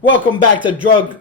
Welcome back to Drug.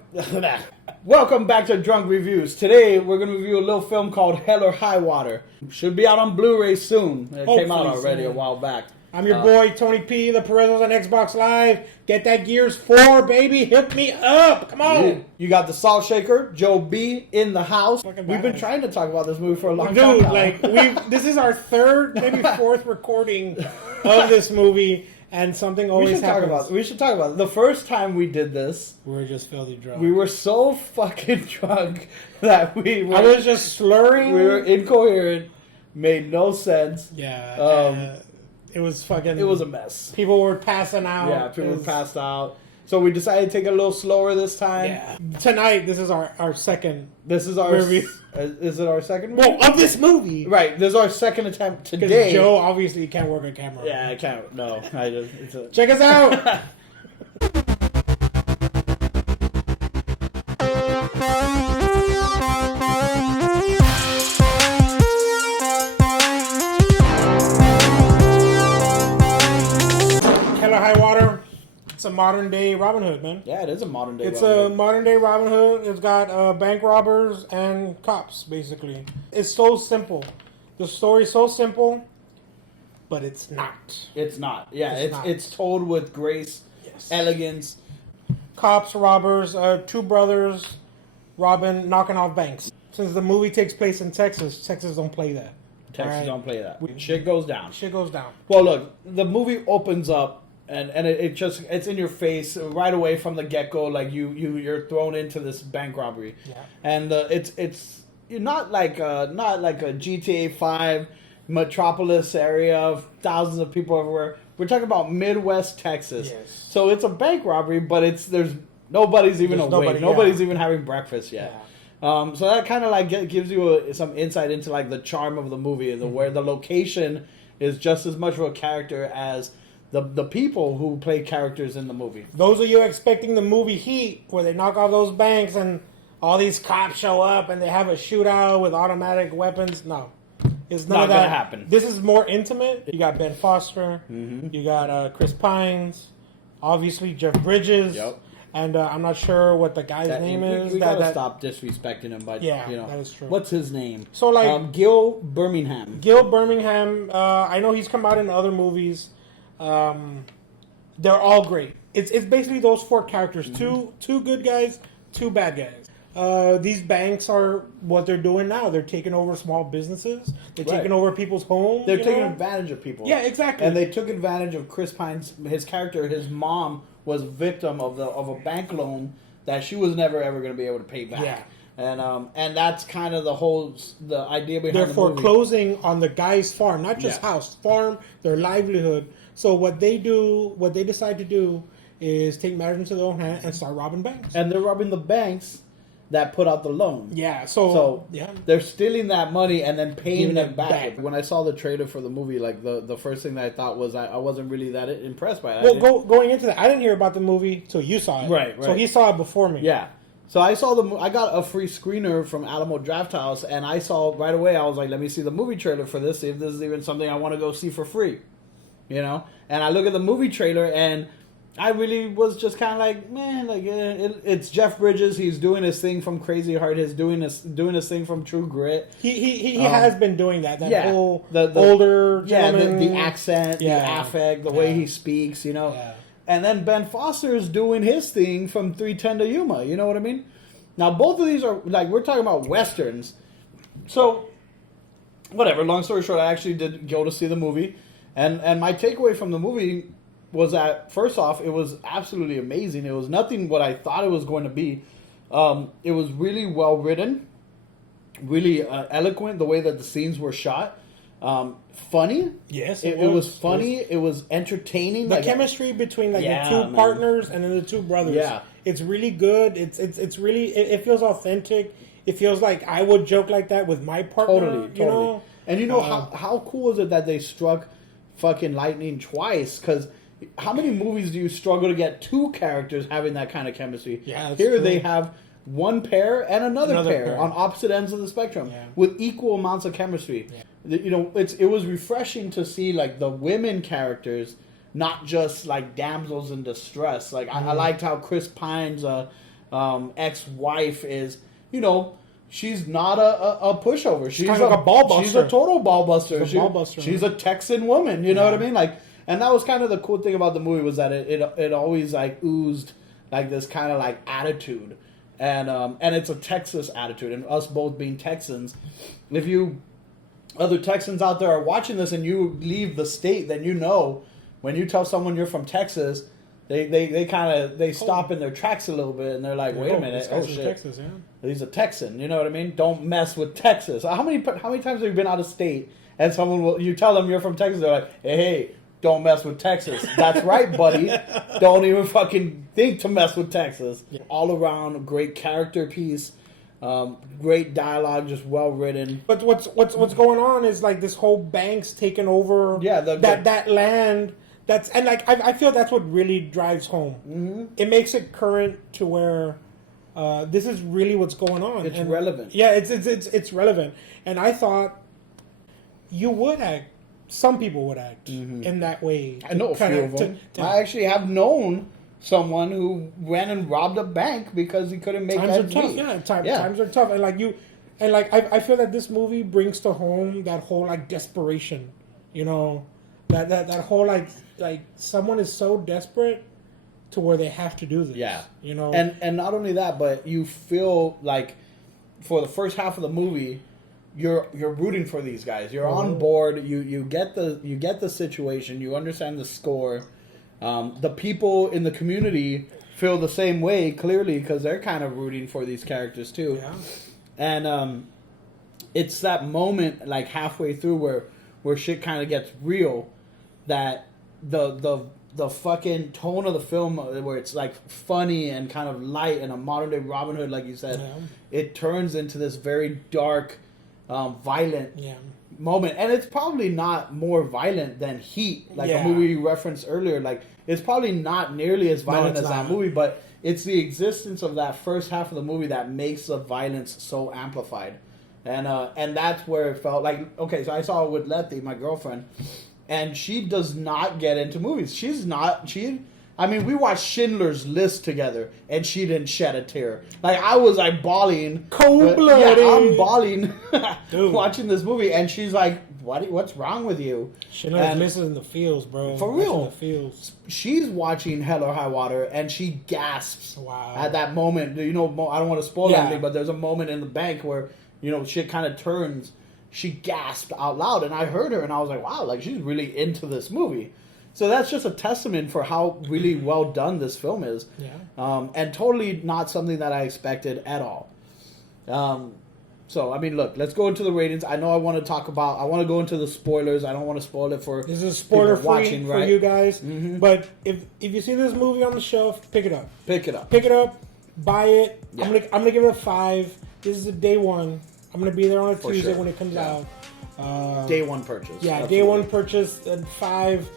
Welcome back to Drunk Reviews. Today we're going to review a little film called Hell or High Water. Should be out on Blu-ray soon. It came out already a while back. I'm your boy Tony P. The Perezos on Xbox Live. Get that Gears 4, baby. Hook me up. Come on. You got the Salt Shaker, Joe B, in the house. We've been trying to talk about this movie for a long time now. This is our third, maybe fourth recording of this movie. And something always happens. We should talk about it. The first time we did this, we were just filthy drunk. We were so fucking drunk that I was just slurring. We were incoherent. Made no sense. Yeah. It was fucking. It was a mess. People were passing out. Yeah, people were passed out. So we decided to take it a little slower this time. Yeah. Tonight, this is our second. This is our movie. Is it our second movie? Well, of this movie. Right. This is our second attempt today. Joe obviously can't work a camera. Yeah, I can't. No. Check us out. Hell or High Water. It's a modern day Robin Hood, man. Yeah, it is a modern day. It's a modern day Robin Hood. It's got bank robbers and cops, basically. It's so simple. The story's so simple, but it's not. It's not. Yeah, it's told with grace, elegance. Cops, robbers, two brothers, robbing, knocking off banks. Since the movie takes place in Texas, Texas don't play that. Texas don't play that. Shit goes down. Shit goes down. Well, look, the movie opens up. And it's in your face right away from the get go. Like you're thrown into this bank robbery, and it's not like a GTA 5 metropolis area of thousands of people everywhere. We're talking about Midwest Texas. Yes. So it's a bank robbery, but there's nobody's even awake. Nobody's even having breakfast yet. Yeah. So that kind of like gives you some insight into like the charm of the movie, where the location is just as much of a character as the people who play characters in the movie. Those of you expecting the movie Heat, where they knock off those banks and all these cops show up and they have a shootout with automatic weapons, no. It's not going to happen. This is more intimate. You got Ben Foster. Mm-hmm. You got Chris Pines. Obviously, Jeff Bridges. Yep. And I'm not sure what the guy's name is. We gotta stop disrespecting him, but that is true. What's his name? So like Gil Birmingham. Gil Birmingham. I know he's come out in other movies. They're all great. It's basically those four characters. Mm-hmm. Two good guys, two bad guys. These banks are what they're doing now. They're taking over small businesses. They're taking over people's homes. They're taking advantage of people. Yeah, exactly. And they took advantage of Chris Pine's his character. His mom was a victim of a bank loan that she was never ever going to be able to pay back. Yeah. And that's kind of the idea behind they're foreclosing on the guy's farm, not just house, farm, their livelihood. So what they decide to do is take matters into their own hand and start robbing banks. And they're robbing the banks that put out the loan. Yeah. So they're stealing that money and then paying them back. When I saw the trailer for the movie, like the first thing that I thought was I wasn't really that impressed by it. Well, going into that, I didn't hear about the movie till you saw it. Right. So he saw it before me. Yeah. So I saw I got a free screener from Alamo Drafthouse, and I saw right away. I was like, let me see the movie trailer for this. See if this is even something I want to go see for free. You know. And I look at the movie trailer, and I really was just kind of like, man, like it's Jeff Bridges. He's doing his thing from Crazy Heart. He's doing his thing from True Grit. He has been doing that. Whole the older gentleman. the accent, the affect, the way he speaks. You know. Yeah. And then Ben Foster is doing his thing from 3:10 to Yuma. You know what I mean? Now both of these are like we're talking about westerns. So, whatever. Long story short, I actually did go to see the movie. And my takeaway from the movie was that, first off, it was absolutely amazing. It was nothing what I thought it was going to be. It was really well written, really eloquent, the way that the scenes were shot. Funny. Yes, it was funny. It was entertaining. The chemistry between the two partners and then the two brothers. Yeah, it's really good. It's really it feels authentic. It feels like I would joke like that with my partner. Totally. You know? And you know how cool is it that they struck fucking lightning twice? Because how many movies do you struggle to get two characters having that kind of chemistry? Yeah, here true. They have one pair and another pair on opposite ends of the spectrum with equal amounts of chemistry. Yeah. You know, it was refreshing to see like the women characters not just like damsels in distress. Like I liked how Chris Pine's ex-wife is, you know, she's not a pushover. She's kind of like a ball buster. She's a total ball buster. She's a Texan woman. You know what I mean? Like, and that was kind of the cool thing about the movie was that it always like oozed like this kind of like attitude, and it's a Texas attitude. And us both being Texans, if you other Texans out there are watching this and you leave the state, then you know when you tell someone you're from Texas. They stop in their tracks a little bit and they're like, wait a minute, oh shit, Texas, yeah. He's a Texan, you know what I mean? Don't mess with Texas. How many times have you been out of state and you tell them you're from Texas, they're like, hey, don't mess with Texas. That's right, buddy. Don't even fucking think to mess with Texas. Yeah. All around, great character piece, great dialogue, just well written. But what's going on is like this whole bank's taken over. Yeah, that land. And like I feel that's what really drives home. Mm-hmm. It makes it current to where this is really what's going on. It's relevant. Yeah, it's relevant. And I thought you would act. Some people would act in that way. I know a few of them. I actually have known someone who went and robbed a bank because he couldn't make times are tough. Yeah, times are tough. And I feel that this movie brings to home that whole like desperation. You know, that whole like someone is so desperate to where they have to do this. Yeah. You know, and not only that, but you feel like for the first half of the movie, you're rooting for these guys. You're on board. You get the situation. You understand the score. The people in the community feel the same way clearly because they're kind of rooting for these characters too. Yeah. And it's that moment like halfway through where shit kind of gets real, that the fucking tone of the film where it's like funny and kind of light and a modern day Robin Hood, like you said, it turns into this very dark, violent moment. And it's probably not more violent than Heat, like a movie you referenced earlier. Like, it's probably not nearly as violent as that movie, but it's the existence of that first half of the movie that makes the violence so amplified. And that's where it felt like, okay, so I saw it with Letty, my girlfriend, and she does not get into movies. I mean, we watched Schindler's List together, and she didn't shed a tear. Like, I was like bawling. Cold-blooded. Yeah, I'm bawling watching this movie, and she's like, what's wrong with you? Schindler's List is in the feels, bro. For real. In the feels. She's watching Hell or High Water, and she gasps at that moment. You know, I don't want to spoil anything, but there's a moment in the bank where, you know, shit kind of turns. She gasped out loud, and I heard her, and I was like, wow, like, she's really into this movie. So that's just a testament for how really well done this film is. Yeah. And totally not something that I expected at all. So, I mean, look, let's go into the ratings. I know I want to go into the spoilers. I don't want to spoil it for this is spoiler-free for you guys. Mm-hmm. But if you see this movie on the shelf, pick it up. Pick it up. Pick it up. Buy it. Yeah. I'm gonna give it a 5. This is a day one. I'm gonna be there on a Tuesday when it comes out. Day one purchase. Yeah, Absolutely. day one purchase and 5.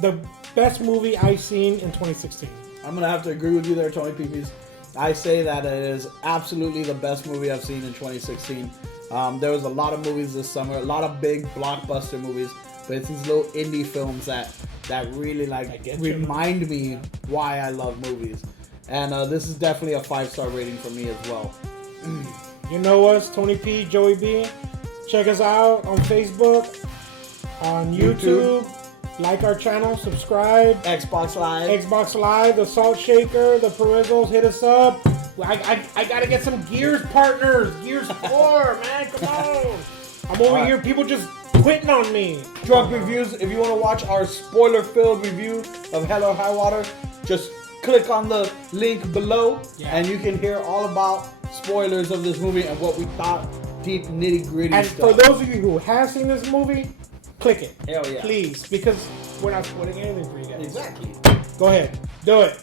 The best movie I've seen in 2016. I'm gonna have to agree with you there, Tony Peepees. I say that it is absolutely the best movie I've seen in 2016. There was a lot of movies this summer, a lot of big blockbuster movies, but it's these little indie films that really remind me why I love movies. And this is definitely a 5-star rating for me as well. You know us, Tony P, Joey B. Check us out on Facebook, on YouTube. Like our channel, subscribe. Xbox Live, the Salt Shaker, the Perizzles, hit us up. I gotta get some Gears partners. Gears 4, man, come on. I'm over here, people just quitting on me. Drunk Reviews, if you want to watch our spoiler-filled review of Hell or High Water, just click on the link below, and you can hear all about spoilers of this movie and what we thought, deep nitty-gritty and stuff. And for those of you who have seen this movie, click it. Hell yeah. Please, because we're not spoiling anything for you guys. Exactly. Go ahead. Do it.